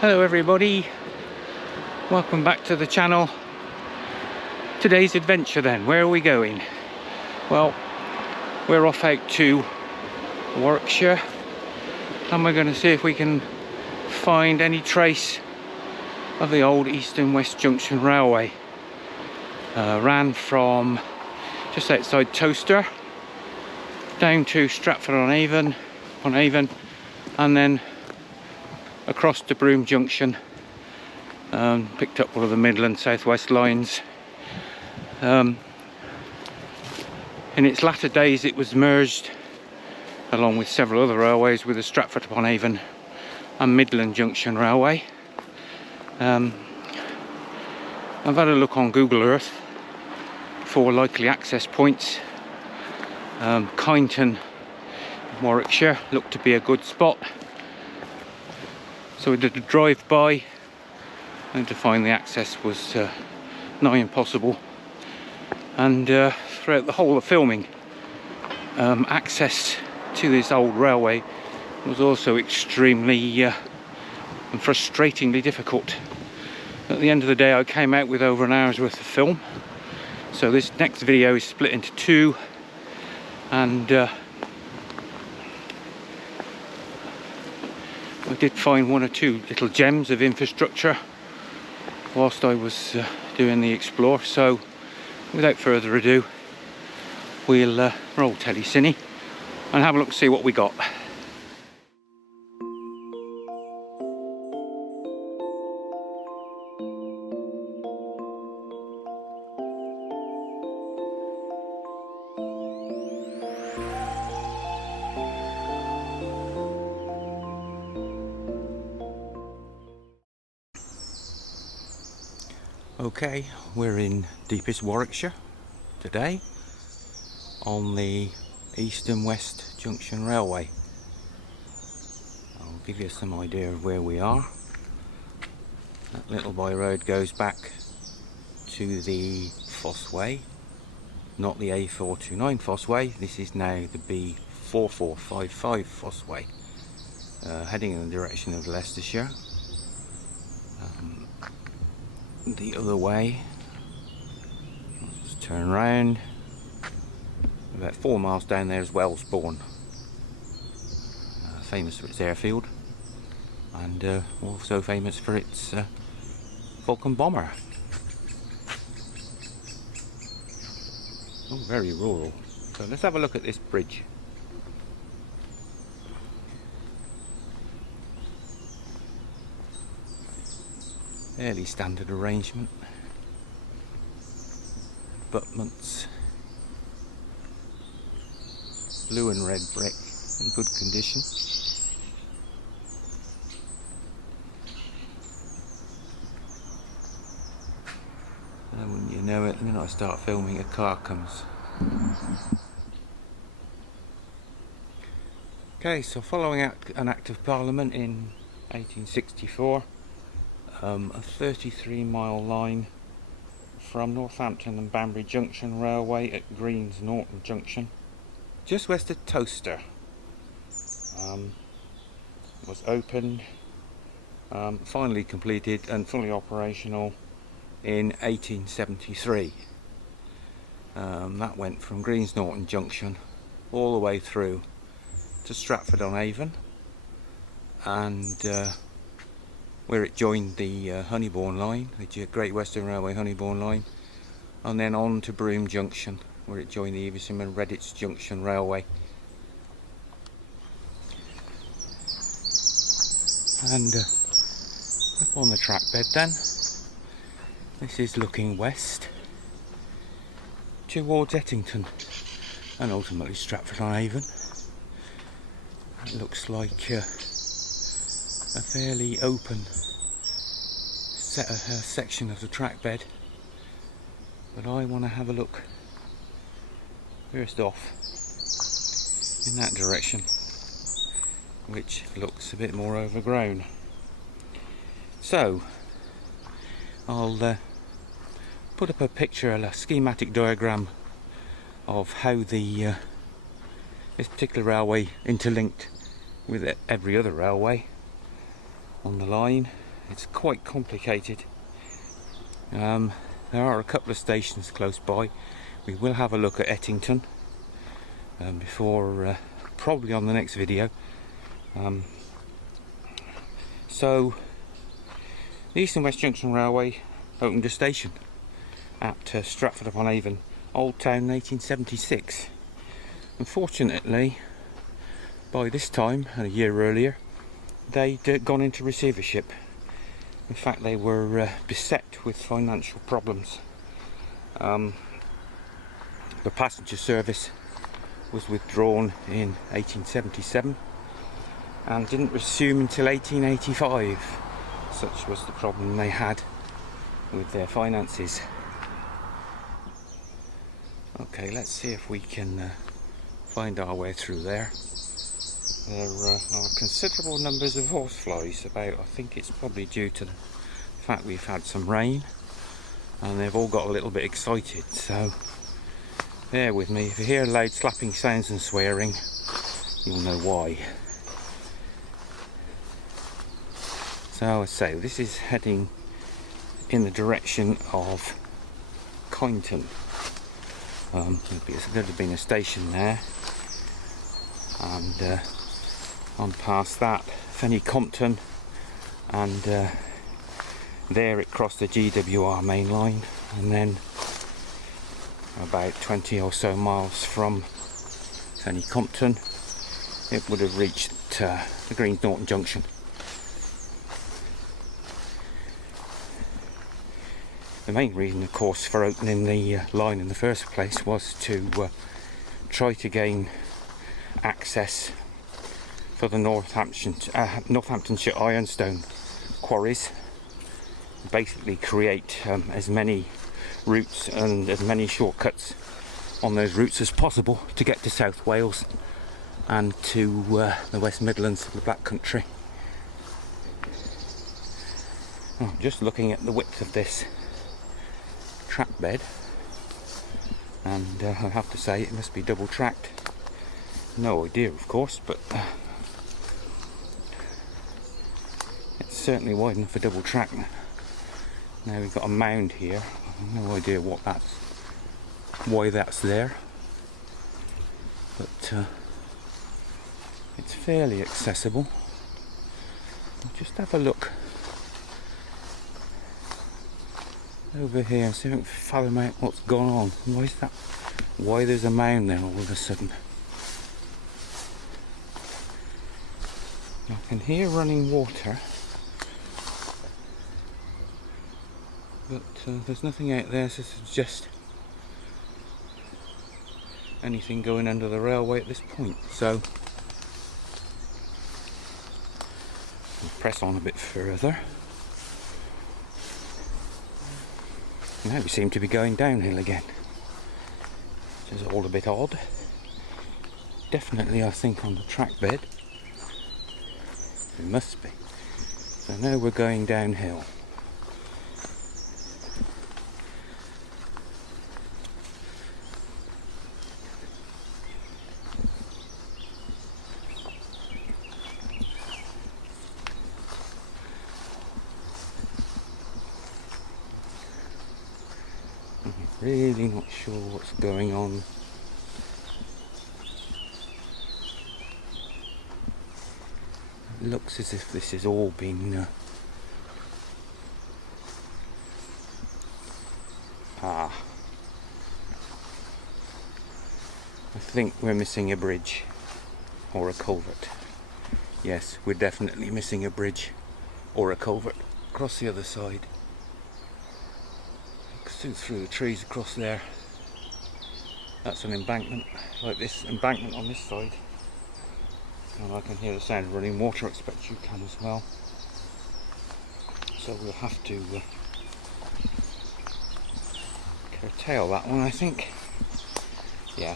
Hello everybody, welcome back to the channel. Today's adventure then, where are we going? Well, we're off out to Warwickshire and we're going to see if we can find any trace of the old East and West Junction Railway. Ran from just outside Towcester down to Stratford-on-Avon, and then across to Broome Junction. Picked up one of the Midland Southwest lines. In its latter days it was merged along with several other railways with the Stratford-upon-Avon and Midland Junction Railway. I've had a look on Google Earth for likely access points. Kineton, Warwickshire looked to be a good spot. So we did a drive-by, and to find the access was nigh impossible. And throughout the whole of filming, access to this old railway was also extremely and frustratingly difficult. At the end of the day I came out with over an hour's worth of film. So this next video is split into two, and I did find one or two little gems of infrastructure whilst I was doing the explore. So without further ado, we'll roll telecine and have a look, see what we got. Okay, we're in deepest Warwickshire today on the East and West Junction Railway. I'll give you some idea of where we are. That little by road goes back to the Fossway, not the A429 Fossway. This is now the B4455 Fossway, heading in the direction of Leicestershire. The other way, just turn round. About 4 miles down there is Wellesbourne, famous for its airfield, and also famous for its Vulcan bomber. Oh, very rural. So let's have a look at this bridge. Fairly standard arrangement. Abutments, blue and red brick, in good condition. And wouldn't you know it, the minute I start filming, a car comes. Okay, so following an Act of Parliament in 1864, a 33-mile line from Northampton and Banbury Junction Railway at Greens Norton Junction, just west of Towcester, was opened, finally completed and fully operational in 1873. That went from Greens Norton Junction all the way through to Stratford-on-Avon, and where it joined the Honeybourne line, the Great Western Railway Honeybourne line, and then on to Broome Junction, where it joined the Evesham and Redditch Junction Railway. And up on the track bed then, this is looking west towards Ettington and ultimately Stratford-on-Avon. It looks like a fairly open section of the track bed, but I want to have a look first off in that direction, which looks a bit more overgrown. So I'll put up a picture, a schematic diagram of how the this particular railway interlinked with every other railway on the line, it's quite complicated. There are a couple of stations close by. We will have a look at Ettington before, probably on the next video. So the East and West Junction Railway opened a station at Stratford-upon-Avon, Old Town, in 1876. Unfortunately, by this time, a year earlier, they'd gone into receivership. In fact, they were beset with financial problems. The passenger service was withdrawn in 1877 and didn't resume until 1885. Such was the problem they had with their finances. Okay, let's see if we can find our way through there. There are considerable numbers of horseflies about. I think it's probably due to the fact we've had some rain and they've all got a little bit excited, so bear with me. If you hear loud slapping sounds and swearing, you'll know why. So I say, this is heading in the direction of Kineton. There'd have been a station there, and on past that, Fenny Compton, and there it crossed the GWR main line, and then about 20 or so miles from Fenny Compton it would have reached the Greens Norton Junction. The main reason, of course, for opening the line in the first place was to try to gain access for the Northamptonshire ironstone quarries. Basically create as many routes and as many shortcuts on those routes as possible to get to South Wales and to the West Midlands, the Black Country. Oh, just looking at the width of this track bed, and I have to say it must be double tracked. No idea, of course, but it's certainly wide enough for double track. Now we've got a mound here. No idea why that's there, but it's fairly accessible. Just have a look over here and see if I can fathom out what's gone on. Why is that? Why there's a mound there all of a sudden? I can hear running water, but there's nothing out there to suggest anything going under the railway at this point. So we'll press on a bit further. Now we seem to be going downhill again, which is all a bit odd. Definitely, I think, on the track bed. It must be. So now we're going downhill. I'm really not sure what's going on. It looks as if this has all been I think we're missing a bridge or a culvert. Yes, we're definitely missing a bridge or a culvert across the other side. Through the trees across there. That's an embankment, like this embankment on this side. And I can hear the sound of running water. I expect you can as well. So we'll have to curtail that one, I think. Yeah.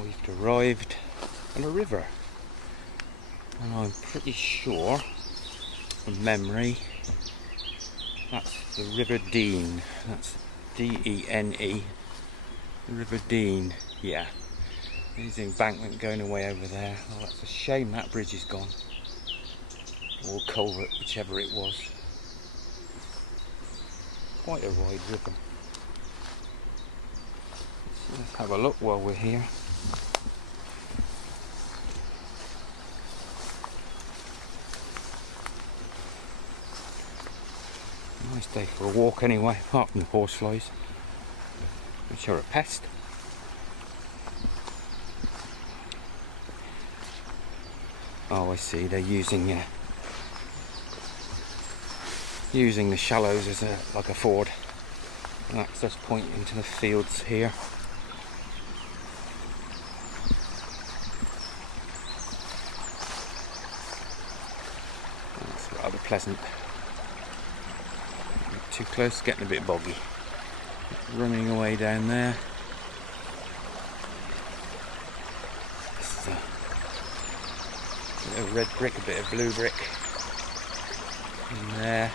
We've arrived at a river. And I'm pretty sure, from memory, that's the River Dean. That's D-E-N-E. The River Dean. Yeah. There's the embankment going away over there. Oh, that's a shame that bridge is gone. or culvert, whichever it was. Quite a ride with them. So let's have a look while we're here. Nice day for a walk anyway, apart from the horseflies, which are a pest. Oh, I see, they're using the shallows as like a ford, an access point into the fields here. That's rather pleasant. Not too close, getting a bit boggy. Running away down there. It's a bit of red brick, a bit of blue brick in there.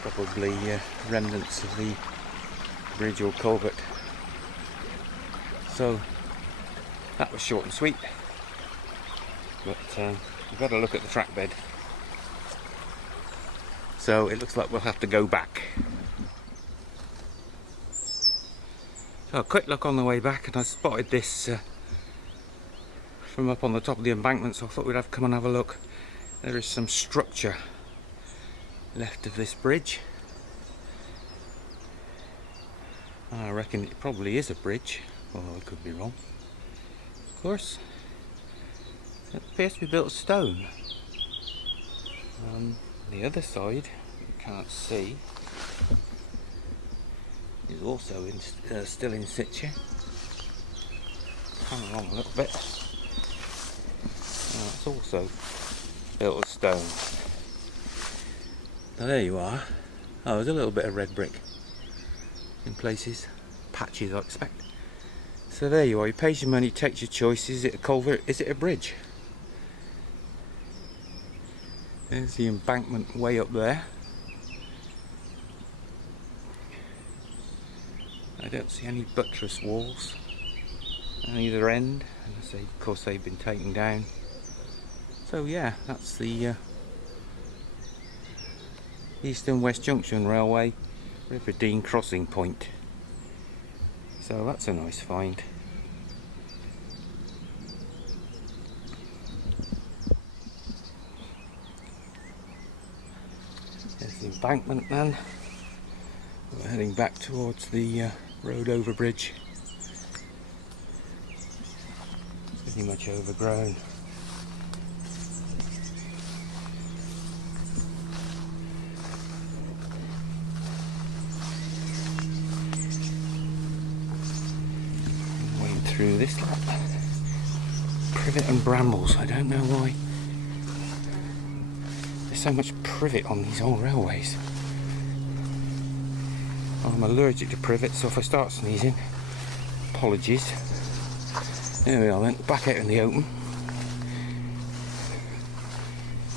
Probably remnants of the bridge or culvert. So that was short and sweet, but we've got to look at the track bed. So it looks like we'll have to go back. So a quick look on the way back, and I spotted this from up on the top of the embankment, so I thought we'd have to come and have a look. There is some structure left of this bridge. I reckon it probably is a bridge, although I could be wrong. Of course, it appears to be built of stone. The other side, you can't see, is also still in situ. Come along a little bit. It's also built of stone. Now there you are. Oh, there's a little bit of red brick in places, patches I expect. So there you are, you pay your money, take your choice. Is it a culvert, is it a bridge? There's the embankment way up there. I don't see any buttress walls on either end, and of course they've been taken down. So yeah, that's the East and West Junction Railway Riverdene crossing point. So that's a nice find. There's the embankment then. We're heading back towards the road over bridge. Pretty much overgrown. Wade through this lot. Privet and brambles, I don't know why. There's so much privet on these old railways. I'm allergic to privet, so if I start sneezing, apologies. There we are then, back out in the open.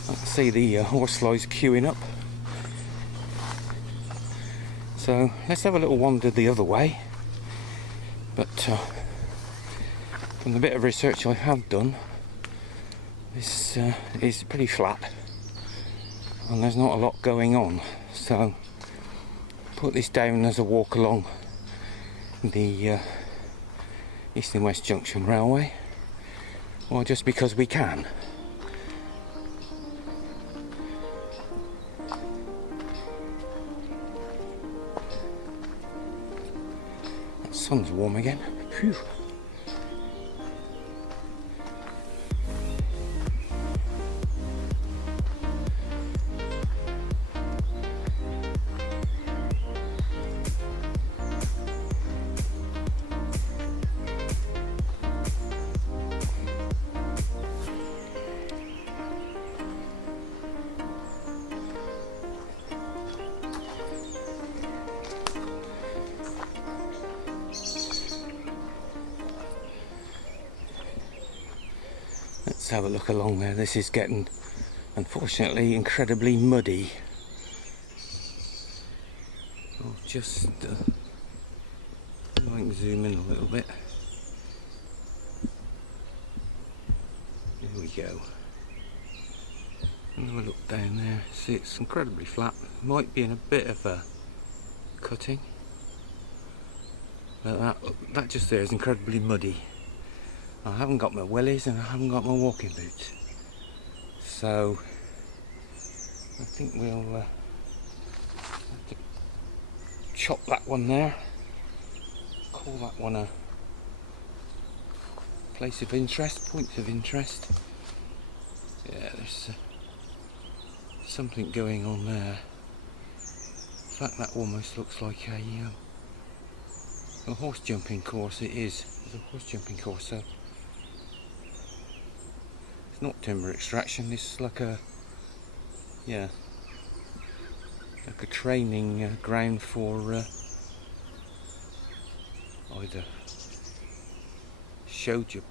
I can see the horseflies queuing up. So let's have a little wander the other way. But from the bit of research I have done, this is pretty flat and there's not a lot going on. So put this down as a walk along the East and West Junction Railway, or just because we can. That sun's warm again. Phew. Let's have a look along there. This is getting, unfortunately, incredibly muddy. I'll just I can zoom in a little bit. There we go. Have a look down there. See, it's incredibly flat. Might be in a bit of a cutting. But that just there is incredibly muddy. I haven't got my wellies and I haven't got my walking boots. So I think we'll have to chop that one there. Call that one a place of interest, points of interest. Yeah, there's something going on there. In fact, that almost looks like a horse jumping course. It is. It's a horse jumping course. So it's not timber extraction. This is like a like a training ground for either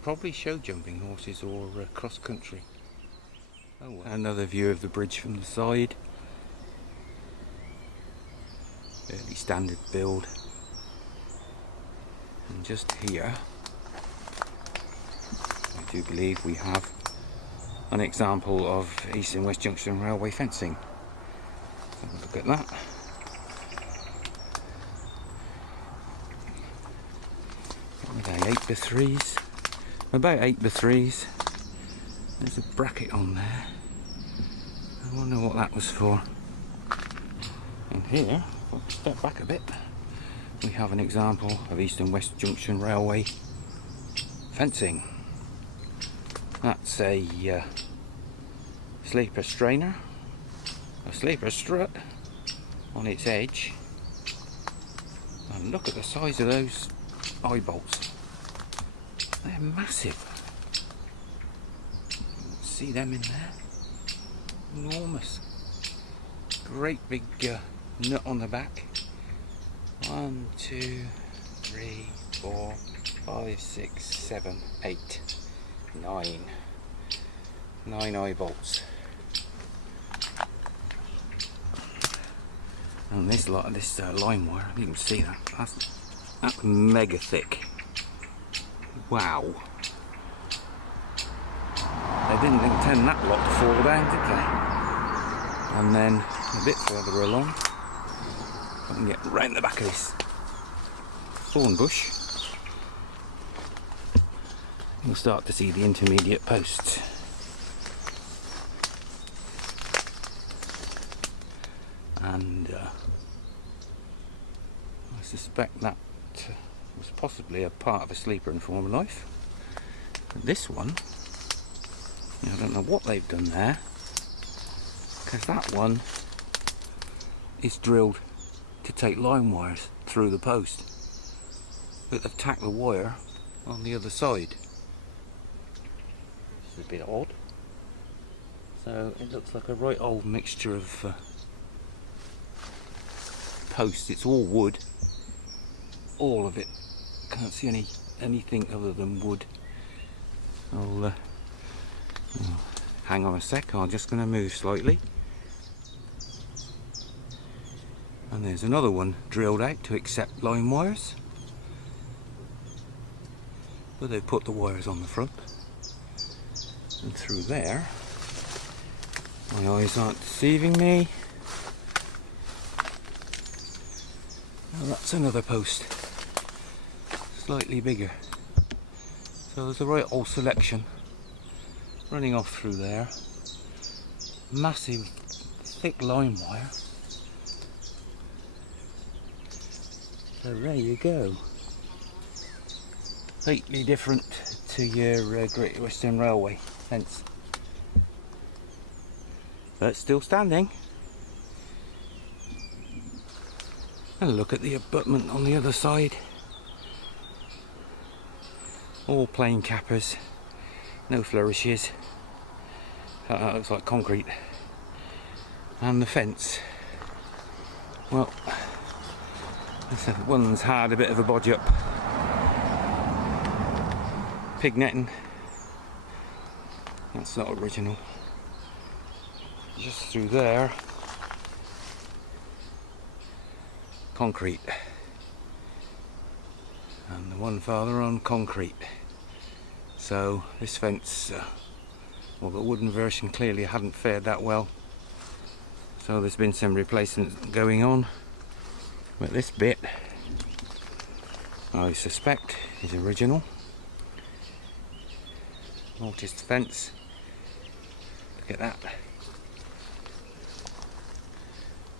probably show jumping horses or cross country. Oh, well. Another view of the bridge from the side. Fairly standard build. And just here, I do believe we have an example of East and West Junction railway fencing. Have a look at that. What are they, 8x3s? About 8x3s. There's a bracket on there. I wonder what that was for. And here, if I step back a bit, we have an example of East and West Junction railway fencing. That's a sleeper strainer, a sleeper strut on its edge, and look at the size of those eye bolts. They're massive. See them in there? Enormous. Great big nut on the back. 1, 2, 3, 4, 5, 6, 7, 8, 9. 9 eye bolts. And this line wire, I didn't even see that. That's mega thick. Wow. They didn't intend that lot to fall down, did they? And then a bit further along, I can get round the back of this thorn bush. You'll start to see the intermediate posts. And I suspect that was possibly a part of a sleeper in former life. But this one, I don't know what they've done there, because that one is drilled to take line wires through the post, but they've tacked the wire on the other side. This is a bit odd. So it looks like a right old mixture of posts. It's all wood, all of it. Can't see anything other than wood. I'll hang on a sec. I'm just going to move slightly. And there's another one drilled out to accept line wires, but they've put the wires on the front. And through there, my eyes aren't deceiving me. Oh, that's another post, slightly bigger. So there's a right old selection running off through there. Massive, thick line wire. So there you go. Completely different to your Great Western Railway fence. But still standing. And look at the abutment on the other side. All plain cappers, no flourishes. That looks like concrete. And the fence, well, this one's had a bit of a bodge up. Pig netting. That's not original. Just through there, concrete. And the one farther on, concrete. So this fence Well, the wooden version clearly hadn't fared that well, so there's been some replacement going on. But this bit, I suspect, is original. Mortised fence. Look at that.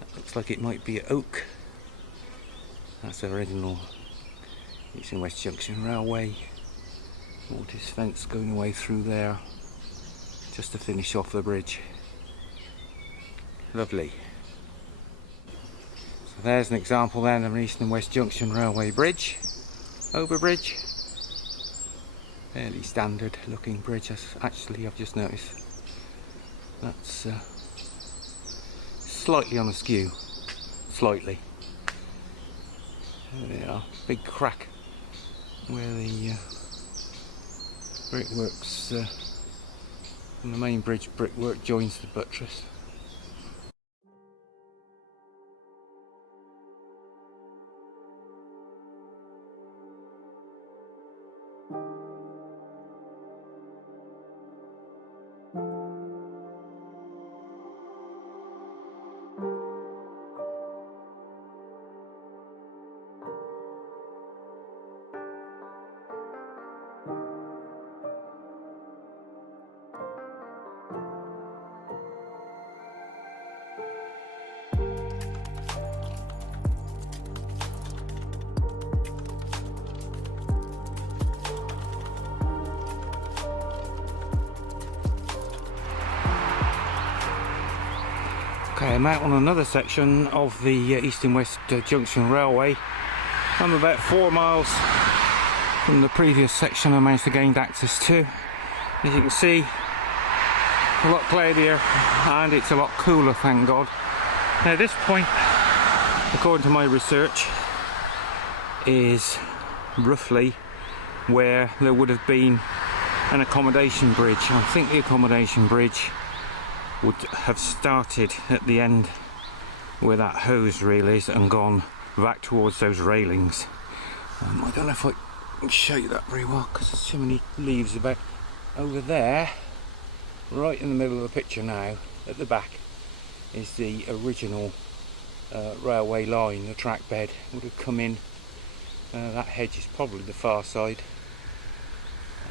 That looks like it might be oak. That's original. It's in West Junction Railway. Mortised fence going away through there, just to finish off the bridge. Lovely. So there's an example then of an East and West Junction Railway bridge. Overbridge. Fairly standard looking bridge, actually, I've just noticed. That's slightly on askew. Slightly. There they are. Big crack where the brickworks and the main bridge brickwork joins the buttress. Okay, I'm out on another section of the East and West Junction Railway. I'm about 4 miles from the previous section I managed to gain access to. As you can see, a lot cloudier and it's a lot cooler, thank God. Now this point, according to my research, is roughly where there would have been an accommodation bridge. I think the accommodation bridge would have started at the end where that hose reel is and gone back towards those railings. I don't know if I can show you that very well because there's too many leaves about. Over there, right in the middle of the picture now, at the back, is the original railway line. The track bed would have come in. That hedge is probably the far side,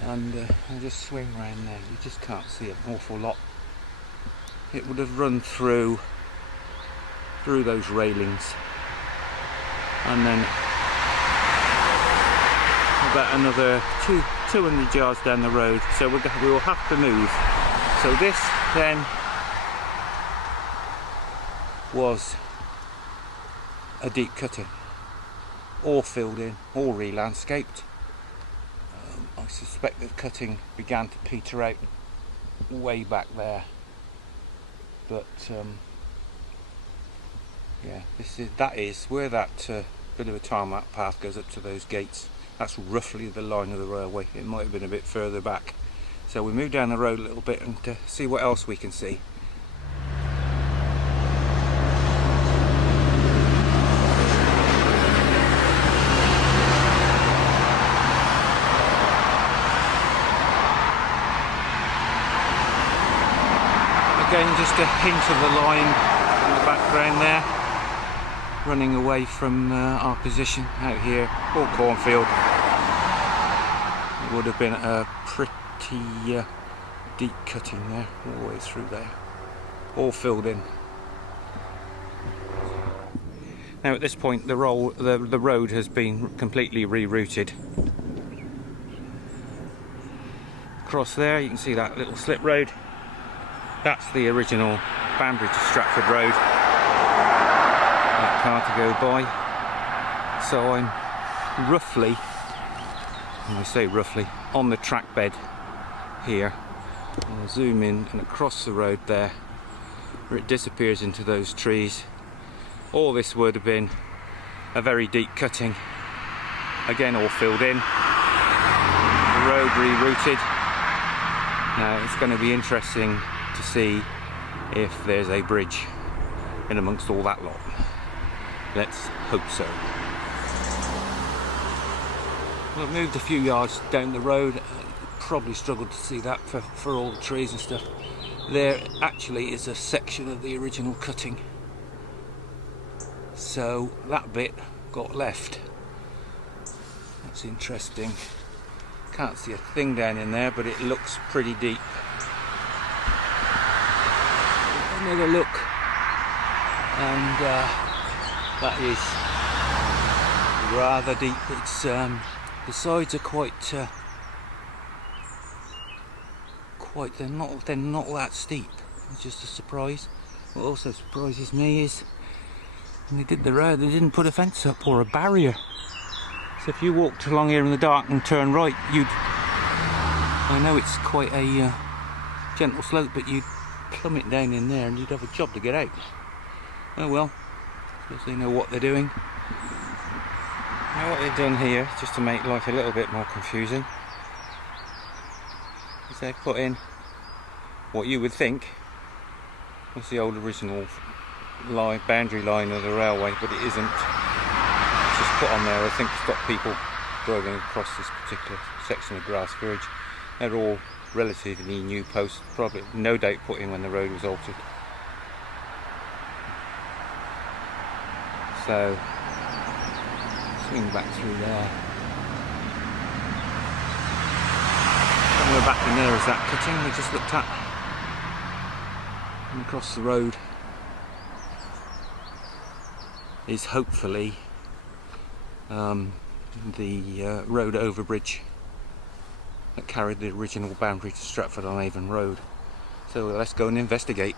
and I'll just swing around there. You just can't see an awful lot. It would have run through those railings, and then about another 200 yards down the road. So we will have to move. So this then was a deep cutting, all filled in, all re-landscaped. I suspect the cutting began to peter out way back there. But yeah, that is where that bit of a tarmac path goes up to those gates. That's roughly the line of the railway. It might have been a bit further back. So we move down the road a little bit and see what else we can see. Again, just a hint of the line in the background there, running away from our position out here, all cornfield. It would have been a pretty deep cutting there, all the way through there, all filled in. Now at this point the road has been completely rerouted. Across there you can see that little slip road. That's the original Banbury to Stratford Road. That car to go by. So I'm roughly, when I say roughly, on the track bed here. I'll zoom in and across the road there, where it disappears into those trees. All this would have been a very deep cutting. Again, all filled in. The road rerouted. Now it's going to be interesting to see if there's a bridge in amongst all that lot. Let's hope so. Well, I've moved a few yards down the road. probably struggle to see that for all the trees and stuff. There actually is a section of the original cutting, so that bit got left. That's interesting. Can't see a thing down in there, but it looks pretty deep. Another look, and that is rather deep. It's the sides are quite they're not that steep. It's just a surprise. What also surprises me is when they did the road, they didn't put a fence up or a barrier. So if you walked along here in the dark and turned right, I know it's quite a gentle slope, but you'd plummet down in there and you'd have a job to get out. Oh well, because they know what they're doing. Now what they've done here, just to make life a little bit more confusing, is they've put in what you would think was the old original boundary line of the railway, but it isn't. It's just put on there, I think, to stop people driving across this particular section of grass verge. They're all relatively new posts, probably no doubt put in when the road was altered. So swing back through there. Somewhere back in there is that cutting we just looked at, and across the road is hopefully the road overbridge that carried the original boundary to Stratford-on-Avon Road. So let's go and investigate.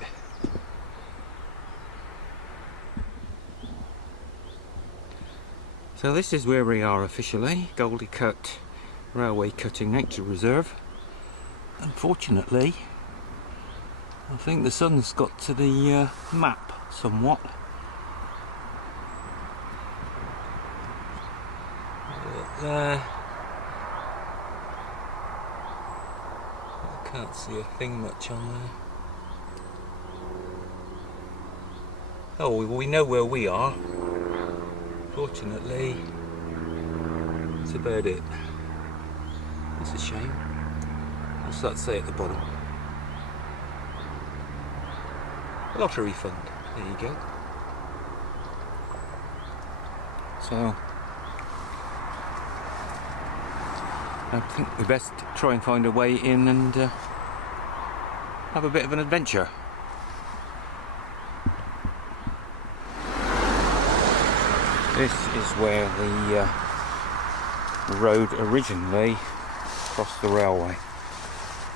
So this is where we are officially, Goldie Cut Railway Cutting Nature Reserve. Unfortunately, I think the sun's got to the map somewhat. But, I can't see a thing much on there. Oh, we know where we are. Fortunately, that's about it. That's a shame. What's that say at the bottom? Lottery fund. There you go. So I think we best try and find a way in and have a bit of an adventure. This is where the road originally crossed the railway,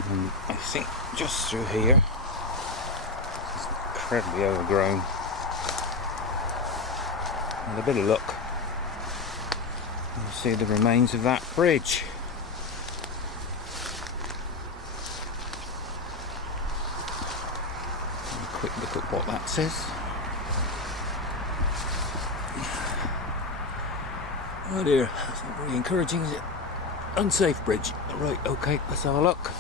and I think just through here. It's incredibly overgrown. With a bit of luck, you'll see the remains of that bridge. A quick look at what that says. Oh dear, that's not very encouraging, is it? Unsafe bridge. Right, okay, let's have a look.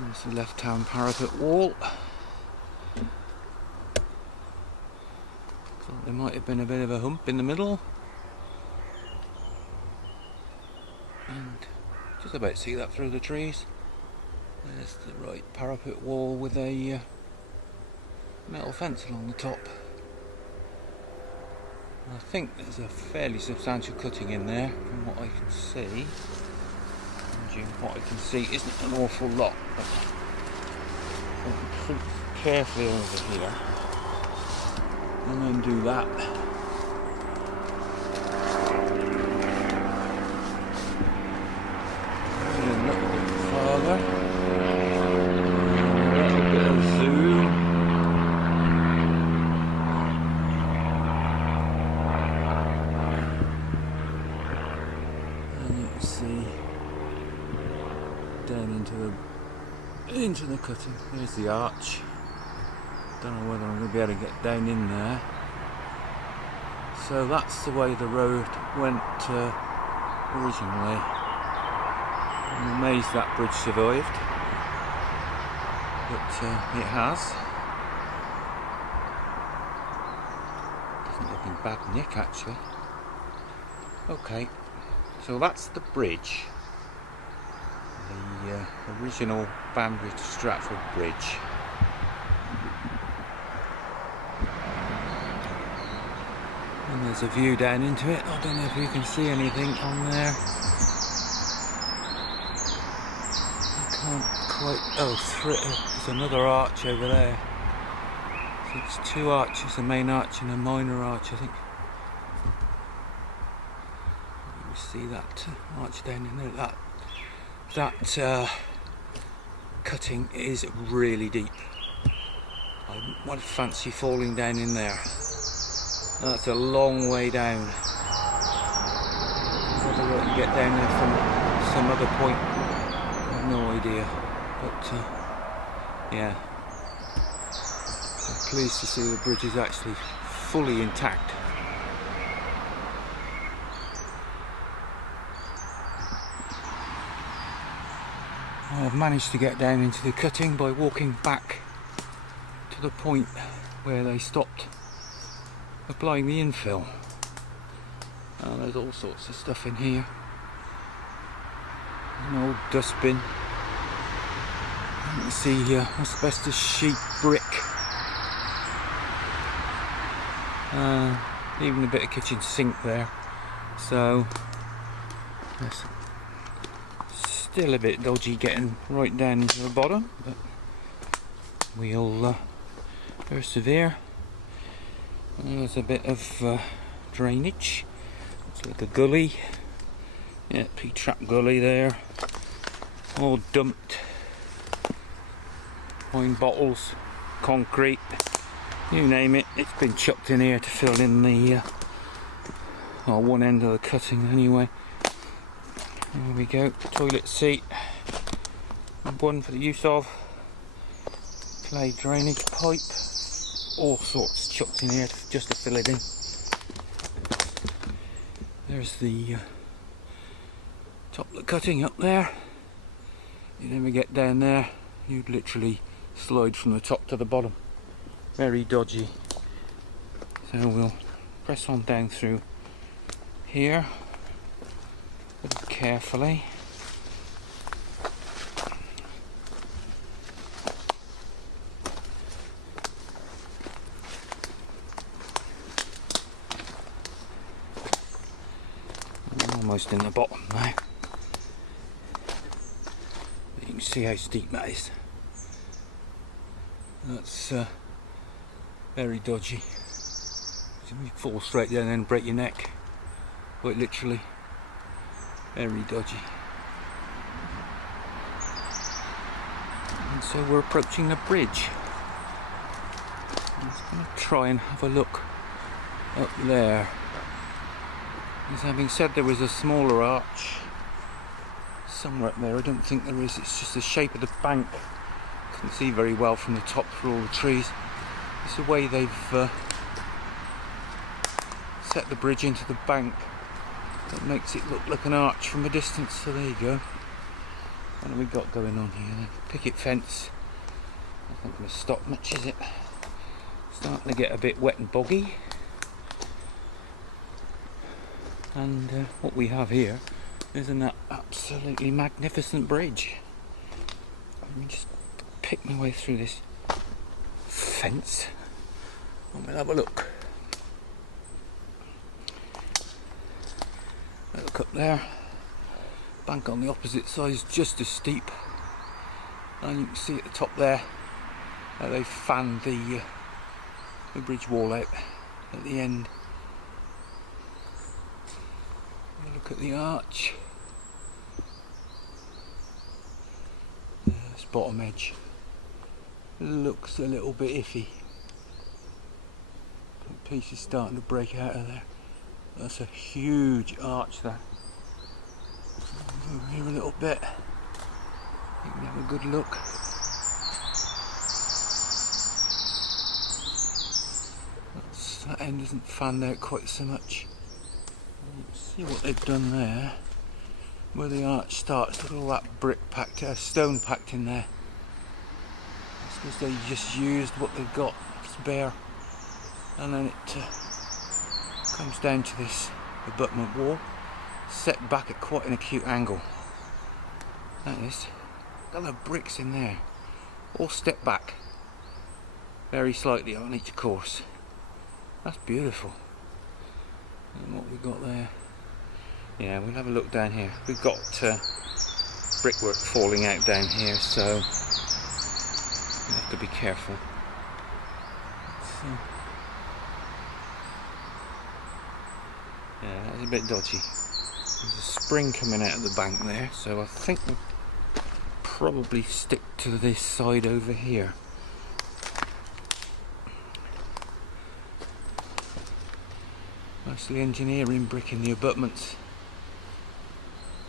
There's the left-hand parapet wall. Thought there might have been a bit of a hump in the middle. And just about see that through the trees. There's the right parapet wall with a metal fence along the top. I think there's a fairly substantial cutting in there from what I can see. And what I can see isn't an awful lot, but I'll look carefully over here and then do that. And a little bit farther. A little bit of zoom. Into the cutting. There's the arch. Don't know whether I'm going to be able to get down in there. So that's the way the road went originally. I'm amazed that bridge survived, but it has. Doesn't look in bad nick actually. Okay, so that's the bridge. The original Banbury to Stratford bridge. And there's a view down into it. I don't know if you can see anything on there. I can't quite. Oh, there's another arch over there. So it's two arches, a main arch and a minor arch, I think. You see that arch down in there. That cutting is really deep. I would fancy falling down in there. That's a long way down. Whether what you get down there from some other point, I have no idea. But yeah, I'm pleased to see the bridge is actually fully intact. I've managed to get down into the cutting by walking back to the point where they stopped applying the infill. There's all sorts of stuff in here. An old dustbin. You can see here asbestos sheet brick. Even a bit of kitchen sink there. So there's still a bit dodgy getting right down into the bottom, but we'll persevere. There's a bit of drainage. It's like a gully. Yeah, P-trap gully there. All dumped. Wine bottles, concrete, you name it. It's been chucked in here to fill in the one end of the cutting anyway. There we go. Toilet seat. One for the use of. Clay drainage pipe. All sorts chucked in here just to fill it in. There's the top of the cutting up there. You never get down there, you'd literally slide from the top to the bottom. Very dodgy. So we'll press on down through here very carefully. Almost in the bottom now. You can see how steep that is. That's very dodgy. You fall straight down and break your neck. Quite literally. Very dodgy. And so we're approaching the bridge. I'm just going to try and have a look up there. As having said there was a smaller arch somewhere up there, I don't think there is. It's just the shape of the bank. Can't see very well from the top for all the trees. It's the way they've set the bridge into the bank that makes it look like an arch from a distance. So there you go. What have we got going on here then? Picket fence. That's not going to stop much, is it? Starting to get a bit wet and boggy. And what we have here is an absolutely magnificent bridge. Let me just pick my way through this fence and we'll have a look. Look up there. Bank on the opposite side is just as steep. And you can see at the top there they've fanned the bridge wall out at the end. Look at the arch. This bottom edge looks a little bit iffy. The piece is starting to break out of there. That's a huge arch there. Over here a little bit. You can have a good look. That end isn't fanned out quite so much. See what they've done there, where the arch starts. Look at all that brick packed, stone packed in there. I suppose they just used what they've got spare, and then it Comes down to this abutment wall, set back at quite an acute angle. That is, got the bricks in there, all stepped back very slightly on each course. That's beautiful. And what we got there, yeah, we'll have a look down here. We've got brickwork falling out down here, so you have to be careful. So, yeah, that's a bit dodgy. There's a spring coming out of the bank there, so I think we'll probably stick to this side over here. Mostly engineering brick in the abutments.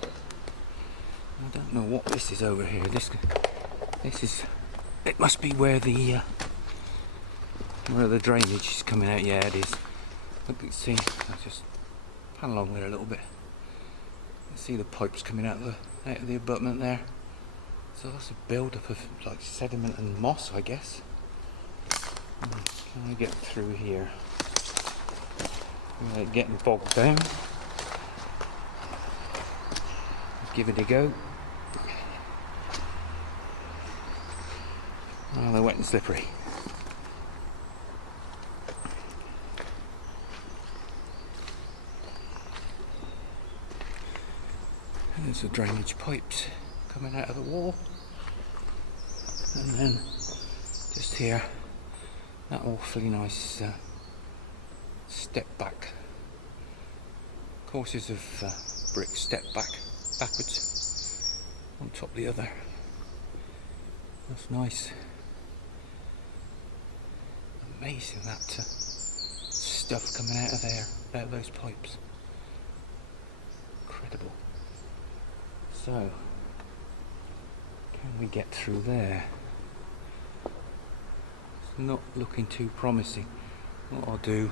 I don't know what this is over here. This is. It must be where the drainage is coming out. Yeah, it is. Look, you see. I'll just pan along there a little bit. You see the pipes coming out of the abutment there. So that's a build-up of like sediment and moss, I guess. Can I get through here? Getting bogged down. Give it a go. Oh, they're wet and slippery. And there's the drainage pipes coming out of the wall. And then just here, that awfully nice step back. Courses of brick step backwards on top of the other. That's nice. Amazing that stuff coming out of there, out of those pipes. Incredible. So, can we get through there? It's not looking too promising. What I'll do,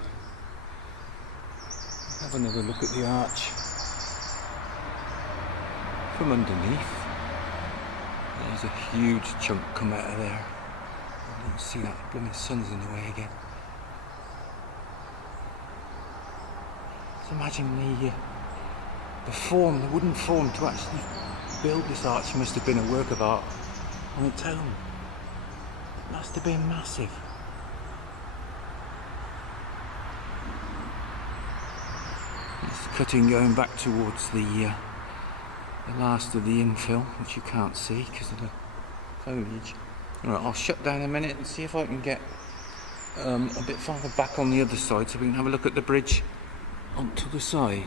have another look at the arch from underneath. There's a huge chunk come out of there. You can see that blooming sun's in the way again. So imagine the form, the wooden form to actually build this arch must have been a work of art on its own. It must have been massive. Cutting going back towards the last of the infill, which you can't see because of the foliage. Alright, I'll shut down a minute and see if I can get a bit farther back on the other side so we can have a look at the bridge onto the side.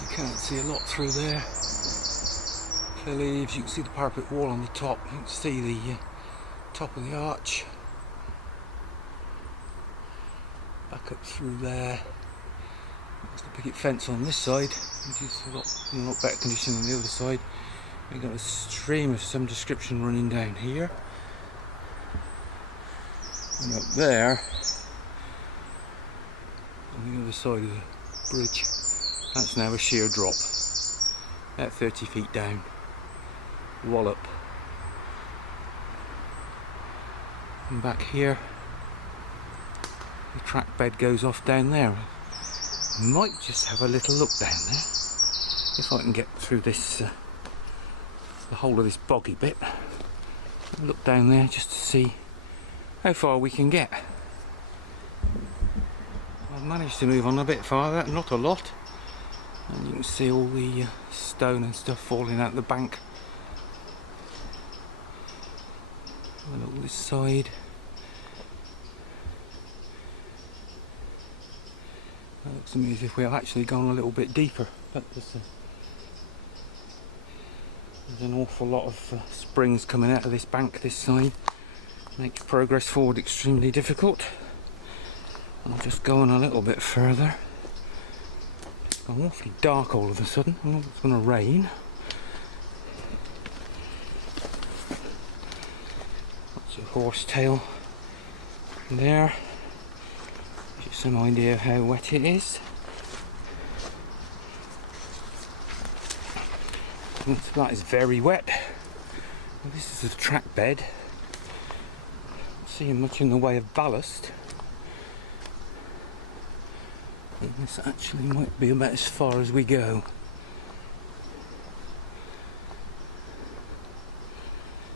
You can't see a lot through there. Clearly, if you can see the parapet wall on the top, you can see the top of the arch. Back up through there. There's the picket fence on this side, which is a lot better condition than the other side. We've got a stream of some description running down here. And up there, on the other side of the bridge, that's now a sheer drop. About 30 feet down. Wallop. And back here, the track bed goes off down there. Might just have a little look down there if I can get through this the whole of this boggy bit. Look down there just to see how far we can get. I've managed to move on a bit farther, not a lot, and you can see all the stone and stuff falling out the bank. Have a look this side. That looks to me as if we have actually gone a little bit deeper, but there's an awful lot of springs coming out of this bank this side. Makes progress forward extremely difficult. I'll just go on a little bit further. It's gone awfully dark all of a sudden. I know it's going to rain. Lots of horsetail there. Some idea of how wet it is. That is very wet. Well, this is a track bed. seeing much in the way of ballast. And this actually might be about as far as we go.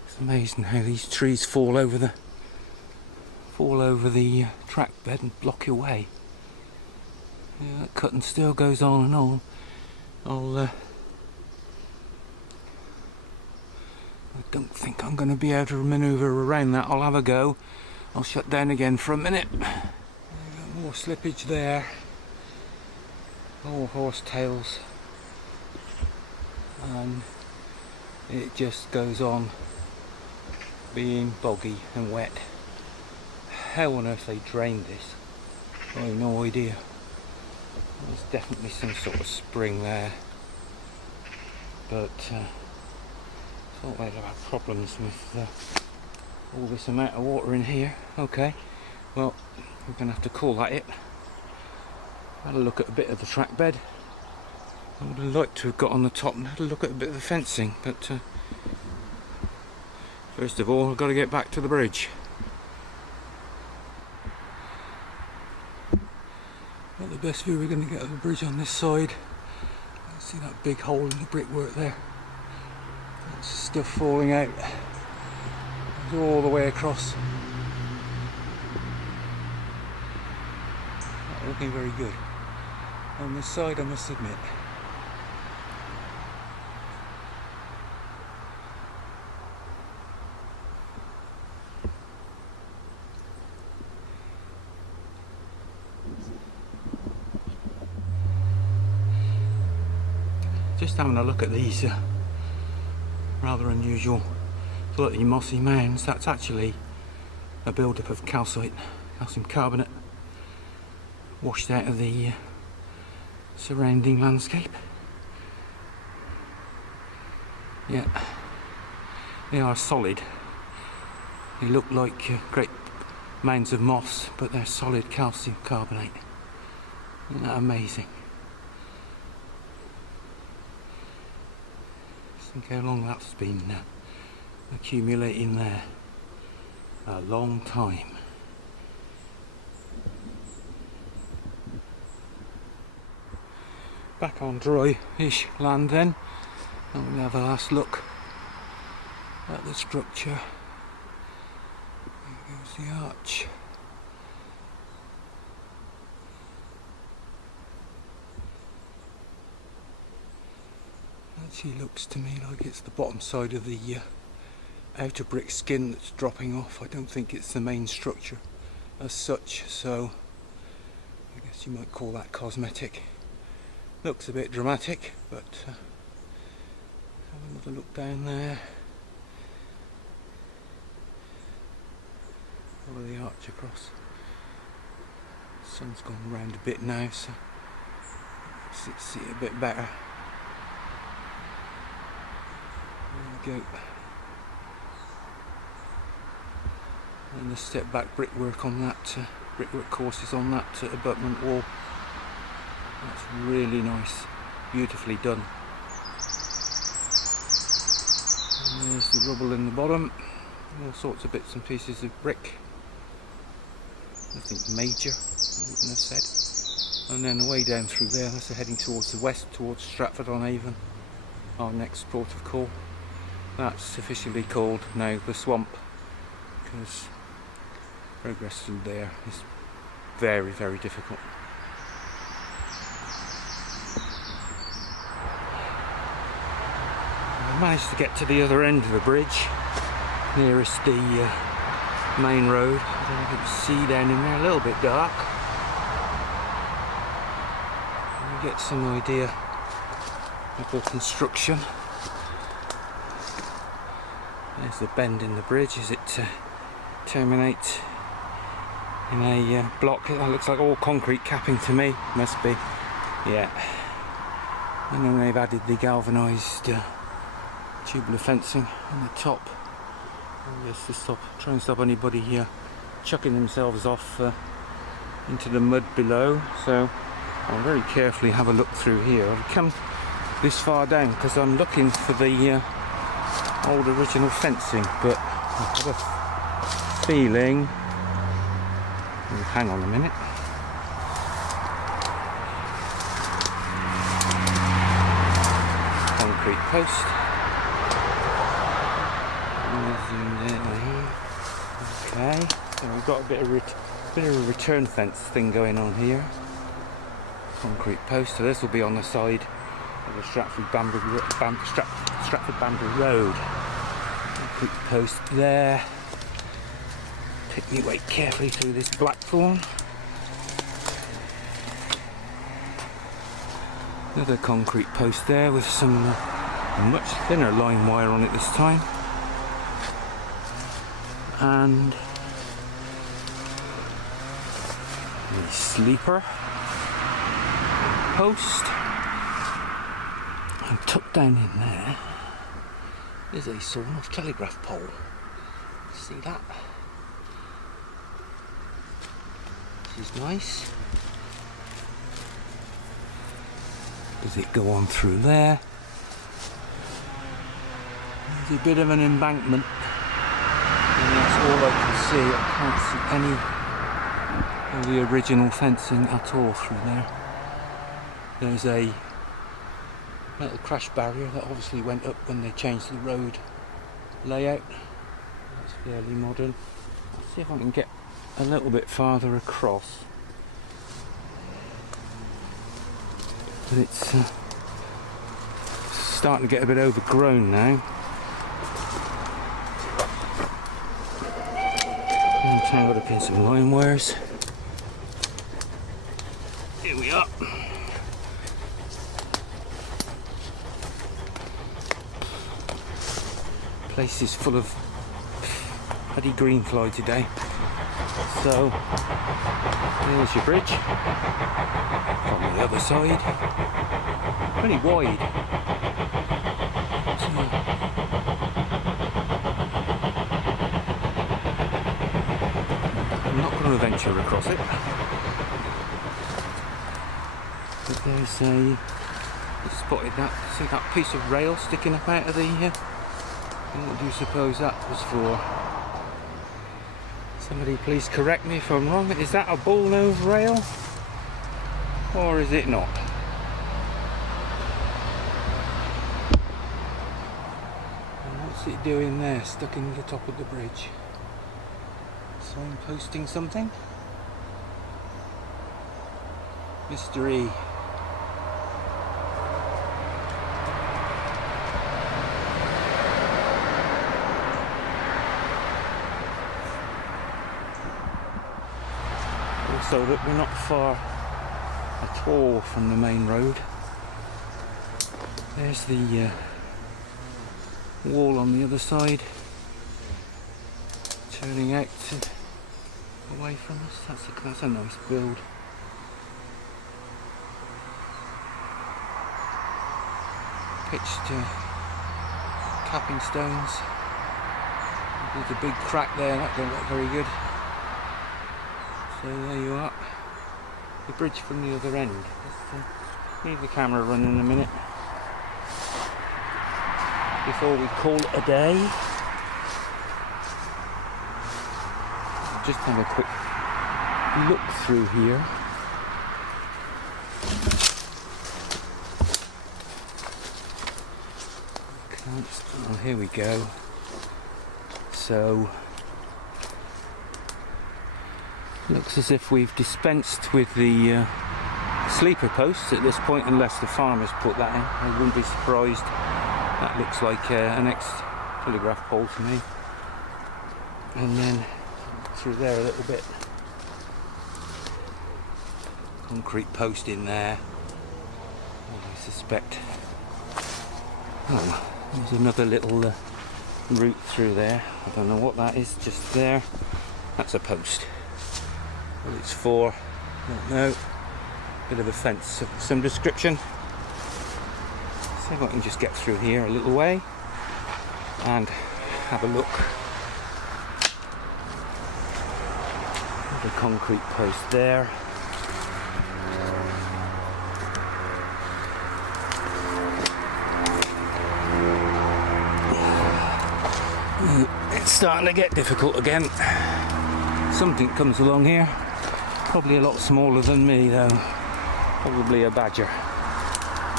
It's amazing how these trees fall over the track bed and block your way. Yeah, that cutting still goes on and on. I don't think I'm going to be able to manoeuvre around that. I'll have a go. I'll shut down again for a minute. More slippage there. More horsetails. And it just goes on being boggy and wet. How on earth they drained this, I have no idea. There's definitely some sort of spring there, but thought they'd have had problems with all this amount of water in here. Okay, well, we're going to have to call that it. Had a look at a bit of the track bed. I would have liked to have got on the top and had a look at a bit of the fencing, but first of all I've got to get back to the bridge. Not the best view we're going to get of the bridge on this side. See that big hole in the brickwork there? Lots of stuff falling out. It's all the way across. Not looking very good on this side, I must admit. Just having a look at these rather unusual, slightly mossy mounds. That's actually a build-up of calcite, calcium carbonate, washed out of the surrounding landscape. Yeah, they are solid. They look like great mounds of moss, but they're solid calcium carbonate. Isn't that amazing? Think how long that's been accumulating there. A long time. Back on dry-ish land then, and we'll have a last look at the structure. There goes the arch. Actually looks to me like it's the bottom side of the outer brick skin that's dropping off. I don't think it's the main structure as such, so I guess you might call that cosmetic. Looks a bit dramatic, but have another look down there. Follow the arch across. The sun's gone round a bit now, so see it a bit better. There we go. And the step back brickwork on that, brickwork courses on that abutment wall. That's really nice, beautifully done. And there's the rubble in the bottom, all sorts of bits and pieces of brick. Nothing major, I wouldn't have said. And then away down through there, that's heading towards the west, towards Stratford-on-Avon, our next port of call. That's officially called now the swamp, because progress through there is very, very difficult. I managed to get to the other end of the bridge, nearest the main road. I don't know if you can see down in there, a little bit dark. You get some idea of the construction. There's the bend in the bridge as it terminates in a block. That looks like all concrete capping to me. Must be, yeah. And then they've added the galvanised tubular fencing on the top. Just to try and stop anybody here chucking themselves off into the mud below. So I'll very carefully have a look through here. I've come this far down because I'm looking for the old original fencing, but I've got a feeling. Hang on a minute. Concrete post. Okay, so we've got a bit of a return fence thing going on here. Concrete post. So this will be on the side of the Stratford Banbury Road. Concrete post there. Take me way carefully through this blackthorn. Another concrete post there with some much thinner line wire on it this time. And the sleeper post. And tucked down in there is a sawn-off telegraph pole. See that? This is nice. Does it go on through there? There's a bit of an embankment, and that's all I can see. I can't see any of the original fencing at all through there. There's a metal crash barrier that obviously went up when they changed the road layout. That's fairly modern. Let's see if I can get a little bit farther across. But it's starting to get a bit overgrown now. I'm tangled up in some line wires. Here we are. Place is full of bloody green fly today. So there's your bridge from the other side. Pretty wide. So, I'm not going to venture across it. But there's a, you spotted that, see that piece of rail sticking up out of the what do you suppose that was for? Somebody please correct me if I'm wrong. Is that a bullnose rail? Or is it not? And what's it doing there, stuck in the top of the bridge? Signposting something? Mystery. So that we're not far at all from the main road. There's the wall on the other side, turning out away from us. That's a nice build. Pitched capping stones. There's a big crack there. That don't look very good. So there you are, the bridge from the other end. Let's leave the camera running a minute before we call it a day. Just have a quick look through here. Oh, here we go. So looks as if we've dispensed with the sleeper posts at this point, unless the farmers put that in. I wouldn't be surprised. That looks like an ex-telegraph pole to me. And then through there a little bit. Concrete post in there. I suspect. Oh, there's another little route through there. I don't know what that is, just there. That's a post. What it's for, I don't know. Bit of a fence of some description. See if I can just get through here a little way and have a look. The concrete post there. It's starting to get difficult again. something comes along here. Probably a lot smaller than me though. Probably a badger.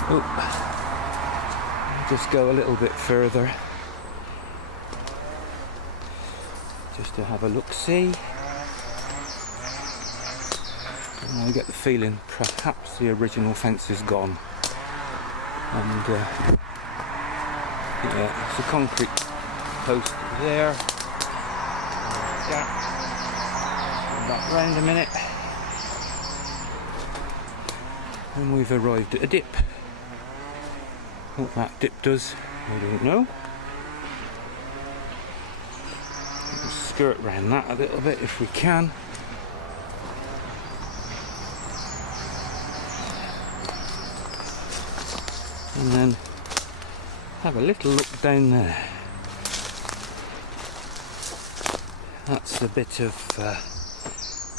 Oh, just go a little bit further just to have a look-see. I get the feeling perhaps the original fence is gone. And yeah, it's a concrete post there. Come back round a minute. And we've arrived at a dip. What that dip does, I don't know. We'll skirt round that a little bit if we can. And then have a little look down there. That's a bit of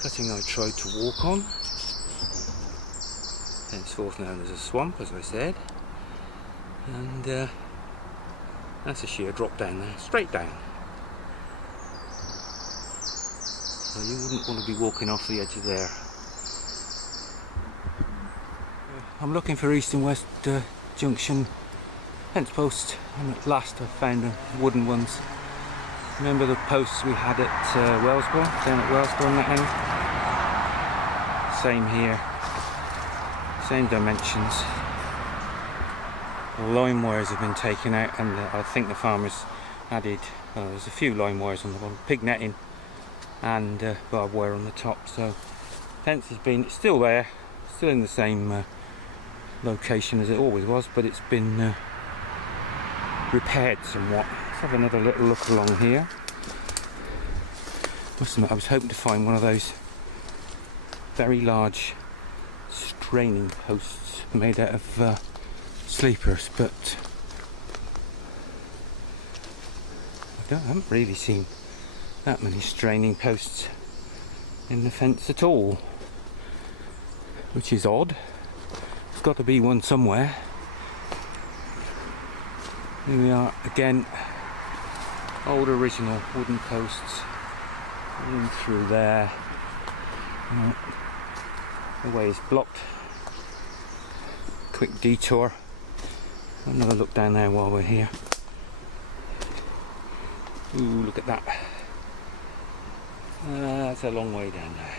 cutting I tried to walk on. Henceforth known as a swamp, as I said. And that's a sheer drop down there, straight down. So you wouldn't want to be walking off the edge of there. I'm looking for East and West Junction fence posts, and at last I found them, wooden ones. Remember the posts we had at Wellsbourne, down at Wellsbourne that end? Same here, same dimensions. The line wires have been taken out, and I think the farmers added, there's a few line wires on the bottom, pig netting and barbed wire on the top. So fence has been, it's still there, still in the same location as it always was, but it's been repaired somewhat. Let's have another little look along here. Must admit, I was hoping to find one of those very large straining posts made out of sleepers, but I haven't really seen that many straining posts in the fence at all, which is odd. There's got to be one somewhere. Here we are again, old original wooden posts in through there. The way is blocked. Quick detour. Another look down there while we're here. Ooh, look at that. That's a long way down there.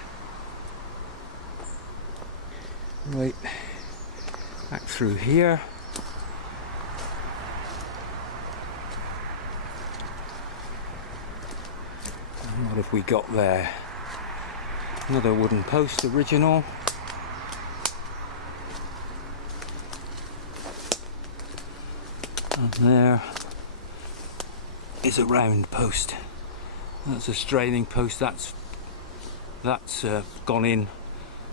Right, back through here. And what have we got there? Another wooden post, original. And there is a round post. That's a straining post. That's gone in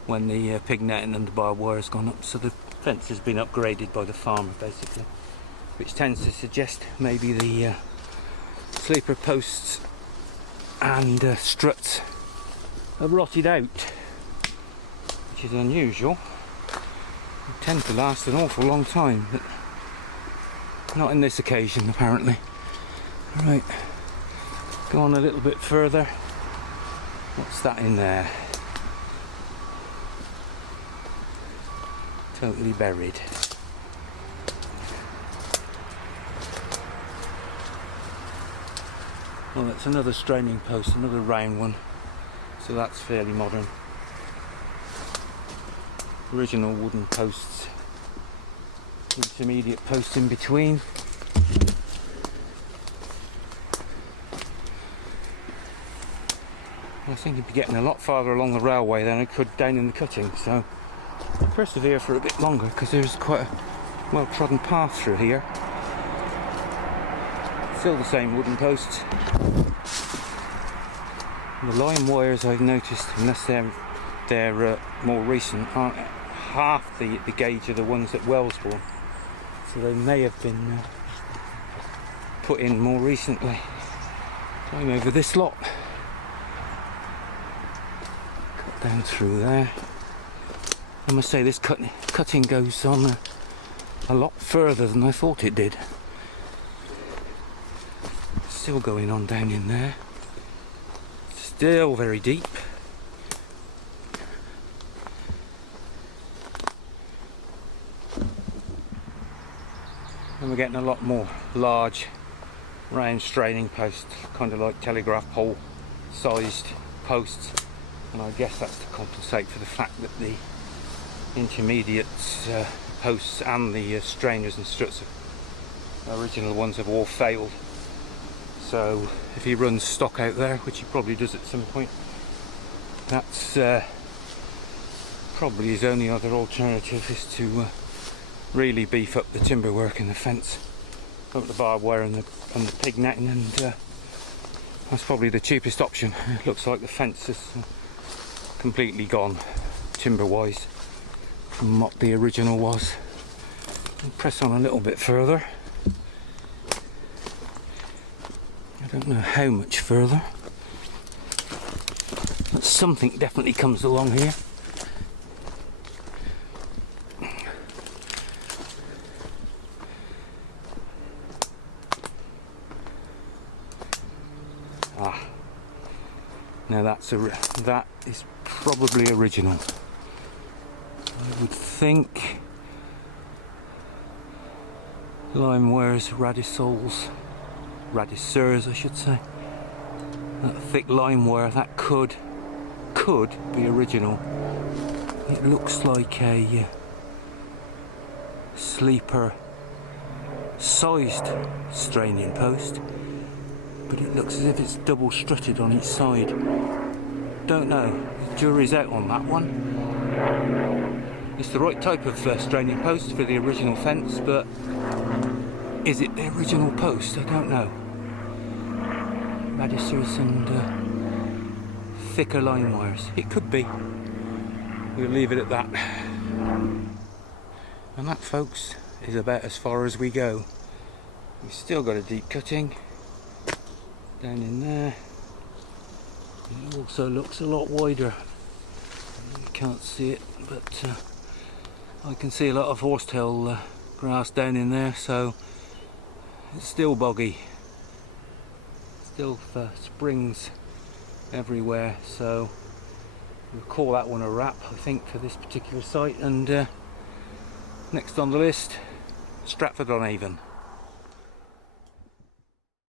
when the pig netting and the barbed wire has gone up. So the fence has been upgraded by the farmer, basically, which tends to suggest maybe the sleeper posts and struts are rotted out, which is unusual. They tend to last an awful long time, but not in this occasion, apparently. Right, go on a little bit further. What's that in there? Totally buried. Well, that's another straining post, another round one. So that's fairly modern. Original wooden posts. Intermediate posts in between. I think you'd be getting a lot farther along the railway than I could down in the cutting, so I'll persevere for a bit longer because there's quite a well-trodden path through here. Still the same wooden posts. And the line wires, I've noticed, unless they're more recent, aren't half the gauge of the ones at Wellsbourne. So they may have been put in more recently. Climb over this lot. Cut down through there. I must say this cutting goes on a lot further than I thought it did. Still going on down in there. Just Still very deep. And we're getting a lot more large round straining posts, kind of like telegraph pole sized posts, and I guess that's to compensate for the fact that the intermediate posts and the strainers and struts, the original ones, have all failed. So if he runs stock out there, which he probably does at some point, that's probably his only other alternative, is to really beef up the timber work in the fence, up the barbed wire and the pig netting, and that's probably the cheapest option. It looks like the fence is completely gone timber wise from what the original was. I'll press on a little bit further. I don't know how much further, but something definitely comes along here. Now that is probably original. I would think lime wares, radissoles, radisseurs I should say. That thick lime ware, that could be original. It looks like a sleeper sized straining post, but it looks as if it's double strutted on each side. Don't know, the jury's out on that one. It's the right type of straining post for the original fence, but is it the original post? I don't know. Radisseurs and thicker line wires. It could be. We'll leave it at that. And that, folks, is about as far as we go. We've still got a deep cutting down in there. It also looks a lot wider. You can't see it, but I can see a lot of horsetail grass down in there, so it's still boggy. Still springs everywhere, so we'll call that one a wrap, I think, for this particular site. And next on the list, Stratford-on-Avon.